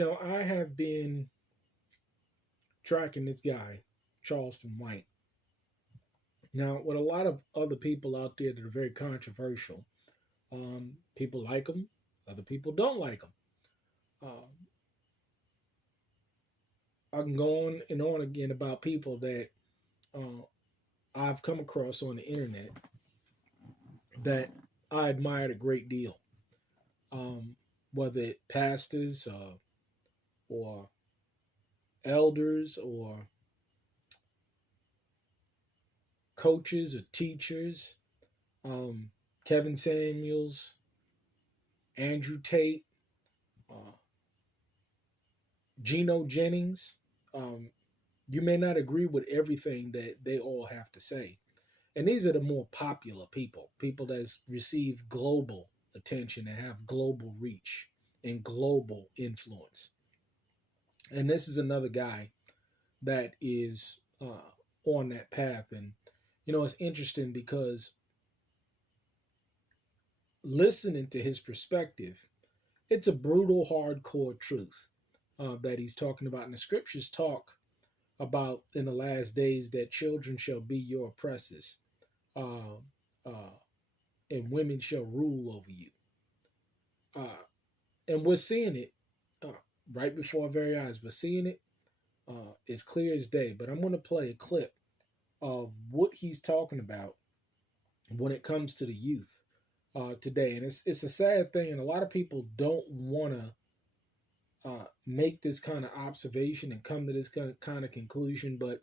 I have been tracking this guy, Charleston White. Now, with a lot of other people out there that are very controversial, people like him, other people don't like him. Um, I can go on and on again about people that uh, I've come across on the internet that I admired a great deal. Um, whether it pastors or elders or coaches or teachers, um, Kevin Samuels, Andrew Tate, uh, Geno Jennings. Um, you may not agree with everything that they all have to say. And these are the more popular people, people that's received global attention and have global reach and global influence. And this is another guy that is on that path. And, it's interesting because listening to his perspective, it's a brutal, hardcore truth that he's talking about. And the scriptures talk about in the last days that children shall be your oppressors, uh, uh, and women shall rule over you. Uh, and we're seeing it uh, right before our very eyes. We're seeing it as clear as day. But I'm going to play a clip of what he's talking about when it comes to the youth today. And it's a sad thing, and a lot of people don't want to make this kind of observation and come to this kind of conclusion. But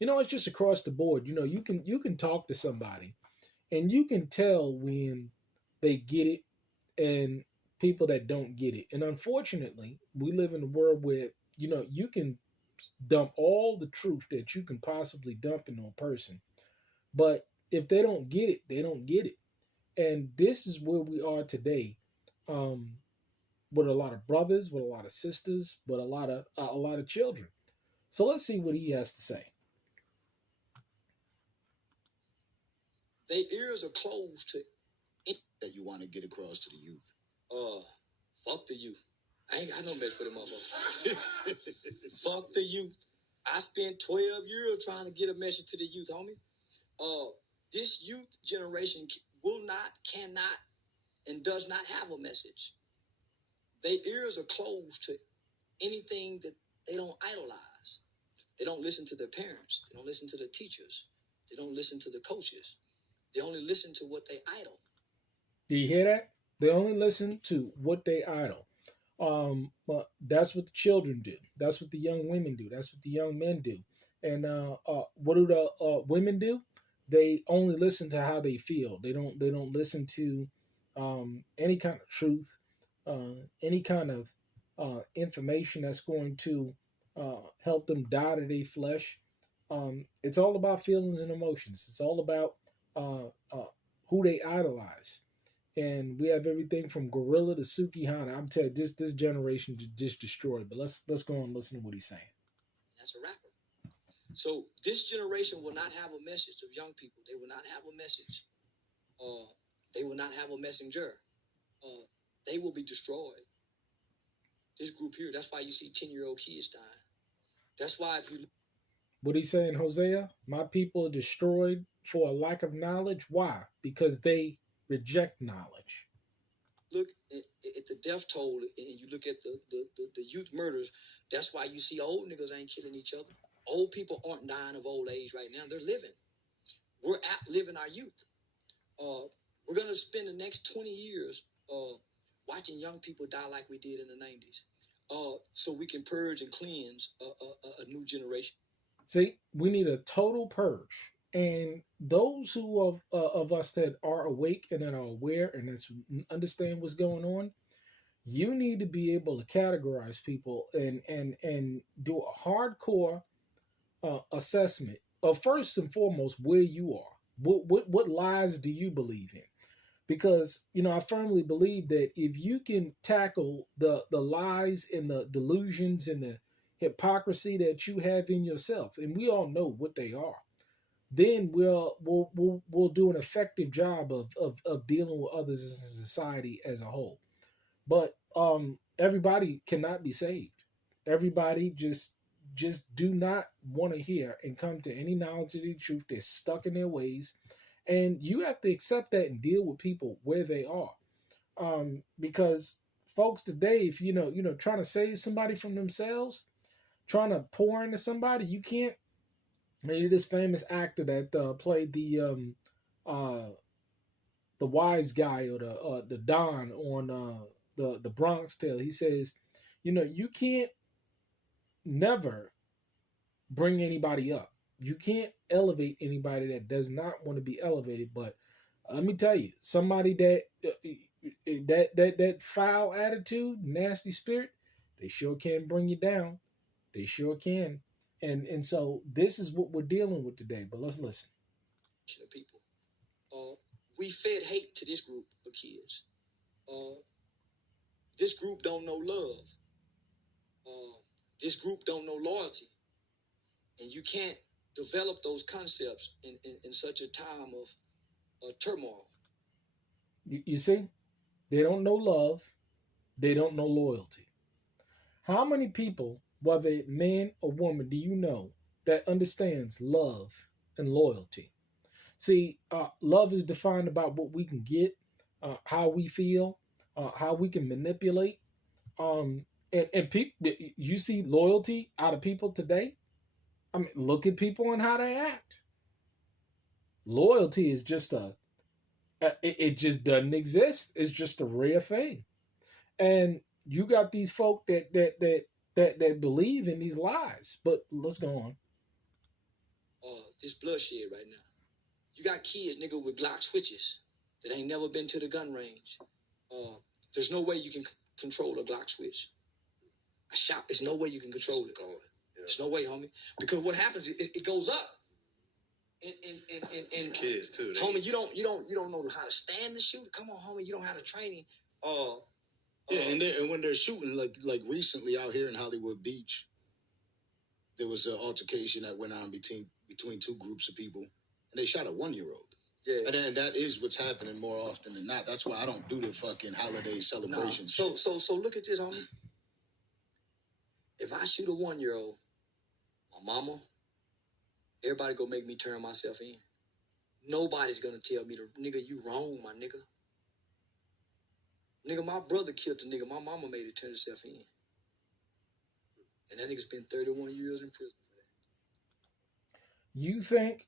it's just across the board. You can talk to somebody, and you can tell when they get it and people that don't get it. And unfortunately, we live in a world where you can dump all the truth that you can possibly dump into a person, but if they don't get it, they don't get it. And this is where we are today, um, with a lot of brothers, with a lot of sisters, with a lot of children. So let's see what he has to say. Their ears are closed to anything that you want to get across to the youth. Fuck the youth. I ain't got no message for them motherfuckers. Fuck the youth. I spent 12 years trying to get a message to the youth, homie. This youth generation will not, cannot, and does not have a message. Their ears are closed to anything that they don't idolize. They don't listen to their parents. They don't listen to the teachers. They don't listen to the coaches. They only listen to what they idol. Do you hear that? They only listen to what they idol. But that's what the children do. That's what the young women do. That's what the young men do. And what do the women do? They only listen to how they feel. They don't. They don't listen to any kind of truth, any kind of information that's going to help them die to their flesh. It's all about feelings and emotions. It's all about who they idolize. And we have everything from Gorilla to Sukihana. I'm telling you, this generation just destroyed. But let's go and listen to what he's saying. That's a rapper. So this generation will not have a message of young people. They will not have a message. They will not have a messenger. They will be destroyed. This group here, that's why you see 10-year-old kids dying. That's why if you... What he's saying, Hosea, my people are destroyed for a lack of knowledge. Why? Because they reject knowledge. Look at the death toll and you look at the youth murders. That's why you see old niggas ain't killing each other. Old people aren't dying of old age right now. They're living. We're outliving our youth. We're going to spend the next 20 years watching young people die like we did in the 90s. So we can purge and cleanse a new generation. See, we need a total purge. And those who of us that are awake and that are aware and that understand what's going on, you need to be able to categorize people and do a hardcore assessment of first and foremost where you are. What lies do you believe in? Because I firmly believe that if you can tackle the lies and the delusions and the hypocrisy that you have in yourself, and we all know what they are, then we'll do an effective job of dealing with others in society as a whole. But everybody cannot be saved. Everybody just do not want to hear and come to any knowledge of the truth. They're stuck in their ways, and you have to accept that and deal with people where they are. Because folks today, if trying to save somebody from themselves, trying to pour into somebody, you can't. Maybe this famous actor that played uh, the wise guy or the Don on the Bronx Tale. He says, you can't never bring anybody up. You can't elevate anybody that does not want to be elevated. But let me tell you, somebody that foul attitude, nasty spirit, they sure can bring you down. They sure can. And so this is what we're dealing with today. But let's listen. People, we fed hate to this group of kids. This group don't know love. This group don't know loyalty, and you can't develop those concepts in such a time of turmoil. You see, they don't know love. They don't know loyalty. How many people, whether man or woman, do you know that understands love and loyalty? See, love is defined about what we can get, how we feel, how we can manipulate. And people, you see loyalty out of people today. I mean, look at people and how they act. Loyalty is just it just doesn't exist. It's just a rare thing. And you got these folk that believe in these lies. But let's go on. This bloodshed right now. You got kids, nigga, with Glock switches that ain't never been to the gun range. There's no way you can control a Glock switch. A shot, there's no way you can control it. Yeah. There's no way, homie. Because what happens, it goes up. And kids too. Homie, you don't know how to stand and shoot. Come on, homie, you don't have the training. And when they're shooting, like recently out here in Hollywood Beach, there was an altercation that went on between two groups of people, and they shot a 1-year-old. Yeah, and then that is what's happening more often than not. That's why I don't do the fucking holiday celebrations. Nah, so look at this, homie. If I shoot a 1-year-old, my mama, everybody gonna make me turn myself in. Nobody's gonna tell me nigga, you wrong, my nigga. Nigga, my brother killed the nigga. My mama made it turn herself in. And that nigga spent 31 years in prison for that. You think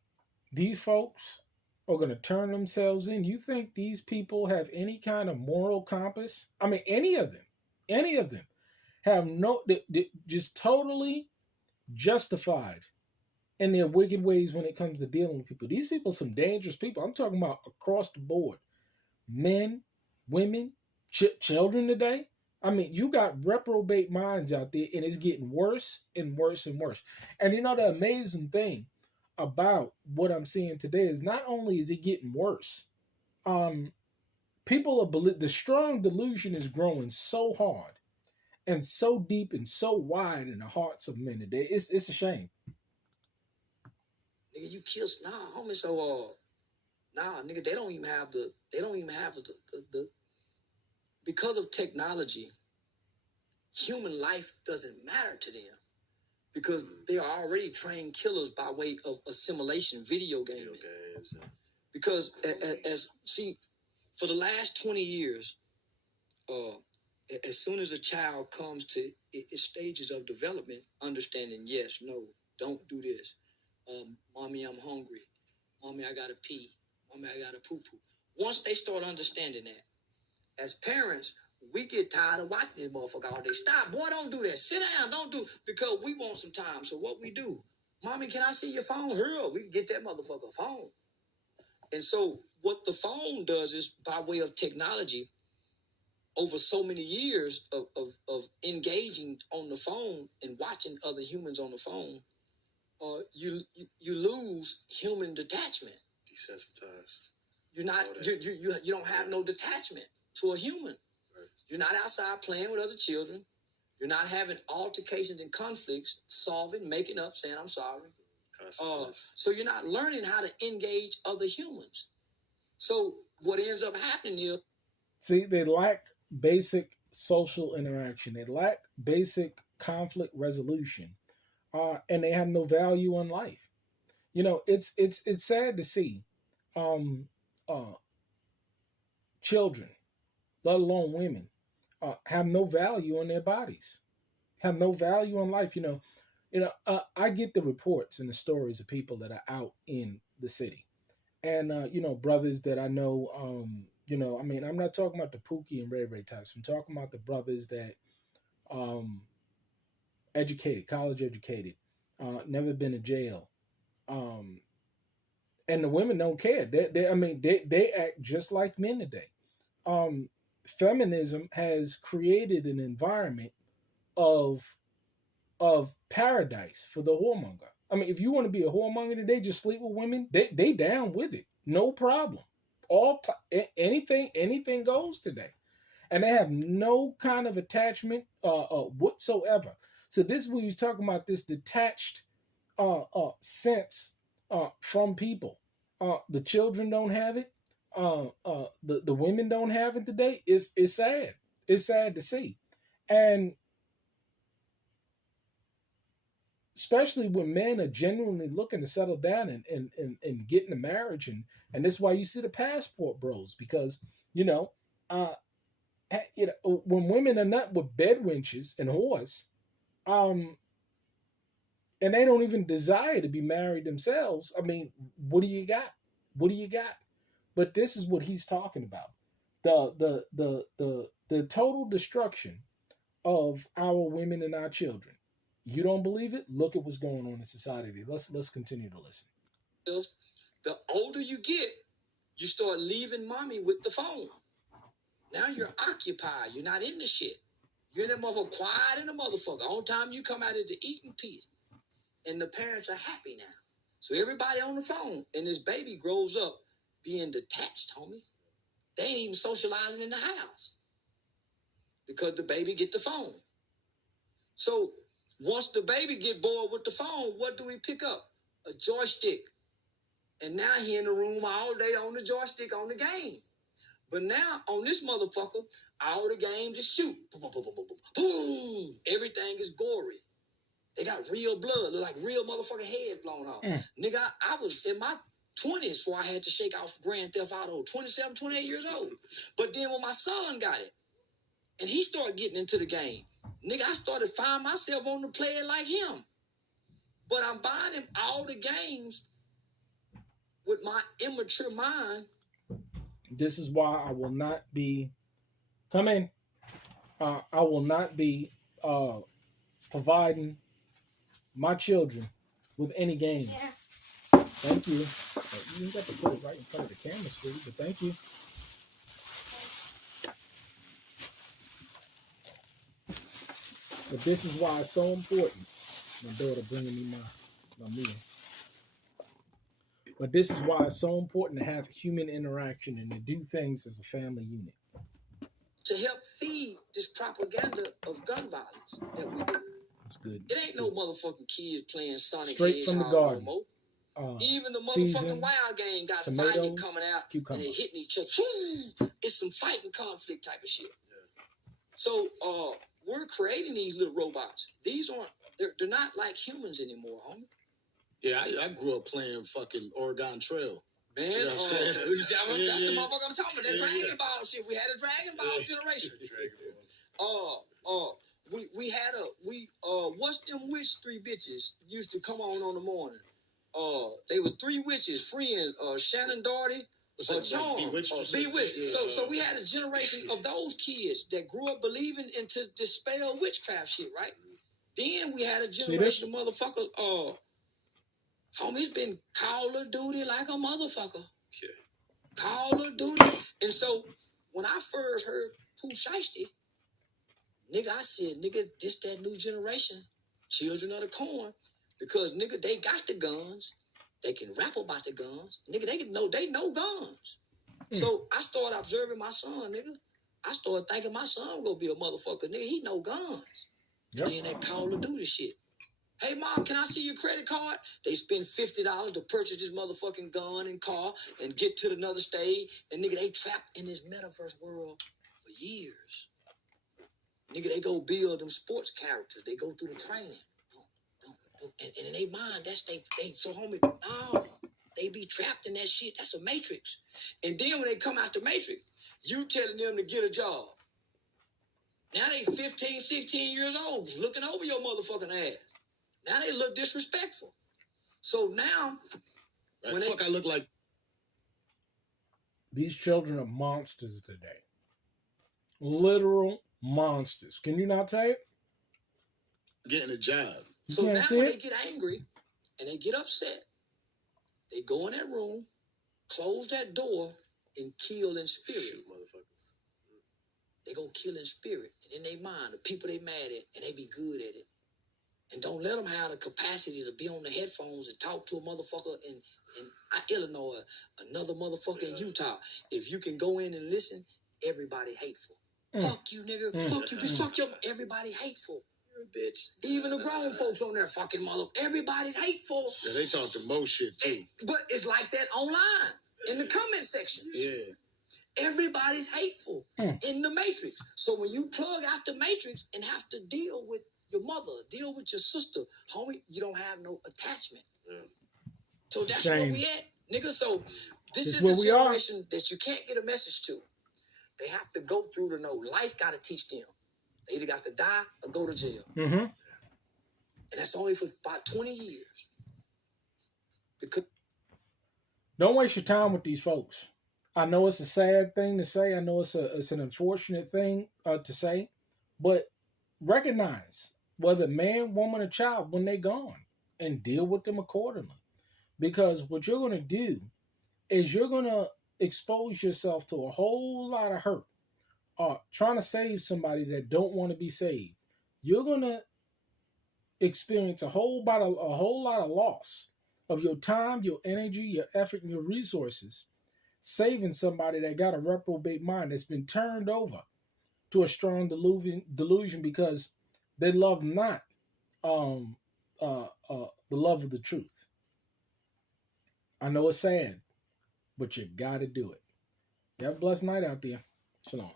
these folks are going to turn themselves in? You think these people have any kind of moral compass? I mean, any of them have just totally justified in their wicked ways when it comes to dealing with people. These people are some dangerous people. I'm talking about across the board. Men, women, children today. I mean, you got reprobate minds out there, and it's getting worse and worse and worse. And the amazing thing about what I'm seeing today is not only is it getting worse, people are the strong delusion is growing so hard and so deep and so wide in the hearts of men today. It's a shame. Nigga, you kill homie. So nigga, they don't even have the because of technology, human life doesn't matter to them because they are already trained killers by way of assimilation, video gaming. Because for the last 20 years, as soon as a child comes to its stages of development, understanding, yes, no, don't do this. Mommy, I'm hungry. Mommy, I gotta pee. Mommy, I gotta poo-poo. Once they start understanding that, as parents, we get tired of watching this motherfucker all day. Stop, boy, don't do that. Sit down, don't do, because we want some time. So what we do, Mommy, can I see your phone? Hurry up, we can get that motherfucker a phone. And so what the phone does is, by way of technology, over so many years of engaging on the phone and watching other humans on the phone, you lose human detachment. Desensitized. You're not, you don't have no detachment to a human. Right. You're not outside playing with other children. You're not having altercations and conflicts, solving, making up, saying I'm sorry. So you're not learning how to engage other humans. So what ends up happening is, see, they lack basic social interaction. They lack basic conflict resolution, and they have no value in life. It's sad to see um, uh, children, let alone women, have no value in their bodies, have no value in life. I get the reports and the stories of people that are out in the city, and brothers that I know. I mean, I'm not talking about the Pookie and Ray Ray types. I'm talking about the brothers that um, educated, college educated, never been to jail, um, and the women don't care. They act just like men today. Um, Feminism has created an environment of paradise for the whoremonger. I mean, if you want to be a whoremonger today, just sleep with women. They down with it, no problem. Anything goes today, and they have no kind of attachment whatsoever. So this is what he's talking about, this detached sense from people. The children don't have it. The women don't have it today. It's sad. It's sad to see, and especially when men are genuinely looking to settle down and get in a marriage, and this is why you see the passport bros, because uh, when women are not with bed wenches and whores, and they don't even desire to be married themselves. I mean, what do you got? What do you got? But this is what he's talking about: the total destruction of our women and our children. You don't believe it? Look at what's going on in society. Let's continue to listen. The older you get, you start leaving mommy with the phone. Now you're occupied. You're not in the shit. You're in that motherfucker, quiet in the motherfucker. Only time you come out is to eat in peace. And the parents are happy now. So everybody on the phone, and this baby grows up being detached, homies. They ain't even socializing in the house because the baby get the phone. So once the baby get bored with the phone, what do we pick up? A joystick. And now he in the room all day on the joystick on the game. But now on this motherfucker, all the games is shoot. Boom, boom, boom, boom, boom, boom. Everything is gory. They got real blood, look like real motherfucking head blown off. Nigga, I was in my 20s before I had to shake off Grand Theft Auto, 27, 28 years old. But then when my son got it, and he started getting into the game, nigga, I started finding myself on the player like him. But I'm buying him all the games with my immature mind. This is why I will not be I will not be providing my children with any games. Yeah. Thank you. You didn't have to put it right in front of the camera screen, but thank you. But this is why it's so important. My daughter bringing me my meal. But this is why it's so important to have human interaction and to do things as a family unit. To help feed this propaganda of gun violence that we do. That's good. It ain't no motherfucking kids playing Sonic straight from the garden. No more. Even the motherfucking Wild game got tomatoes, fighting coming out cucumbers. And they hitting each other. It's some fighting conflict type of shit. Yeah. So we're creating these little robots. These aren't, they're not like humans anymore, homie. Yeah, I grew up playing fucking Oregon Trail. Man, you know what I'm saying? That's the motherfucker I'm talking about. That Dragon Ball shit. We had a Dragon Ball generation. What's them witch three bitches used to come on the morning? They were three witches, friends, Shannon Doherty, Charm, Bewitched. So we had a generation of those kids that grew up believing into dispel witchcraft shit, right? Then we had a generation of motherfuckers, homie, it's been Call of Duty like a motherfucker. Yeah. Call of Duty. And so when I first heard Pooh Shiesty, nigga, I said, nigga, this that new generation, children of the corn, because nigga, they got the guns. They can rap about the guns. Nigga, they know guns. So I started observing my son, nigga. I started thinking my son gonna be a motherfucker. Nigga, he know guns. Yep. And then that Call of Duty shit. Hey, mom, can I see your credit card? They spend $50 to purchase this motherfucking gun and car and get to another stage. And nigga, they trapped in this metaverse world for years. Nigga, they go build them sports characters. They go through the training. And in their mind, that's they so homie, no. They be trapped in that shit. That's a matrix. And then when they come out the matrix, you telling them to get a job. Now they 15, 16 years old, looking over your motherfucking ass. Now they look disrespectful. So now, right, when I look like... These children are monsters today. Literal monsters. Can you not say it? Getting a job. So now when they get angry and they get upset, they go in that room, close that door, and kill in spirit. Shoot, motherfuckers. They go kill in spirit. And in their mind, the people they mad at, and they be good at it. And don't let them have the capacity to be on the headphones and talk to a motherfucker in Illinois, another motherfucker in Utah. If you can go in and listen, everybody hateful. Fuck you, nigga. Fuck you, bitch. Fuck you. Everybody hateful. Bitch. Even the grown folks on there fucking mother. Everybody's hateful. Yeah, they talk the most shit too. But it's like that online in the comment section. Yeah. Everybody's hateful in the matrix. So when you plug out the matrix and have to deal with your mother, deal with your sister, homie, you don't have no attachment. Yeah. So that's where we at, nigga. So this is the generation that you can't get a message to. They have to go through to know. Life got to teach them. They either got to die or go to jail. Mm-hmm. And that's only for about 20 years. Because don't waste your time with these folks. I know it's a sad thing to say. I know it's an unfortunate thing to say. But recognize whether man, woman, or child when they're gone and deal with them accordingly. Because what you're going to do is you're going to expose yourself to a whole lot of hurt. Trying to save somebody that don't want to be saved. You're going to experience a whole lot of loss of your time, your energy, your effort, and your resources saving somebody that got a reprobate mind that's been turned over to a strong delusion because they love not the love of the truth. I know it's sad, but you got to do it. You have a blessed night out there. Shalom.